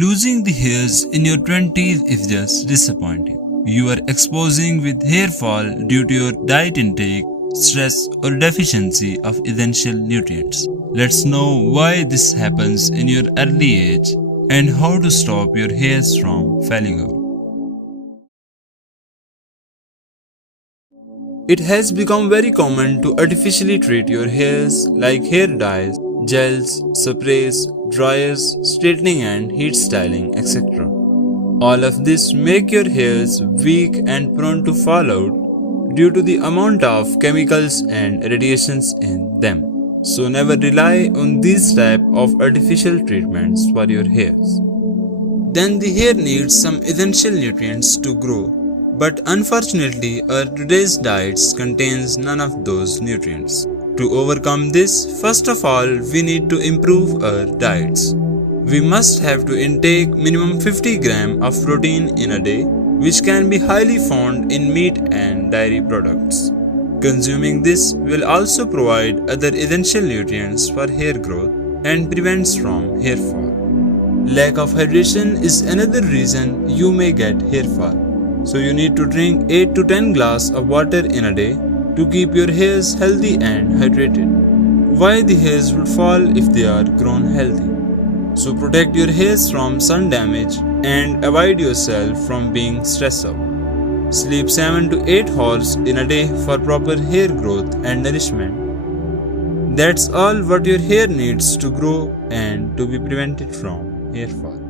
Losing the hairs in your 20s is just disappointing. You are exposing with hair fall due to your diet intake, stress, or deficiency of essential nutrients. Let's know why this happens in your early age and how to stop your hairs from falling out. It has become very common to artificially treat your hairs like hair dyes, gels, sprays, dryers, straightening and heat styling, etc. All of this make your hairs weak and prone to fallout due to the amount of chemicals and radiations in them. So never rely on these type of artificial treatments for your hairs. Then the hair needs some essential nutrients to grow. But unfortunately, our today's diets contains none of those nutrients. To overcome this, first of all, we need to improve our diets. We must have to intake minimum 50 gram of protein in a day, which can be highly found in meat and dairy products. Consuming this will also provide other essential nutrients for hair growth and prevents from hair fall. Lack of hydration is another reason you may get hair fall. So you need to drink 8 to 10 glasses of water in a day to keep your hairs healthy and hydrated. Why the hairs would fall if they are grown healthy? So protect your hairs from sun damage and avoid yourself from being stressed out. Sleep 7 to 8 hours in a day for proper hair growth and nourishment. That's all what your hair needs to grow and to be prevented from hair fall.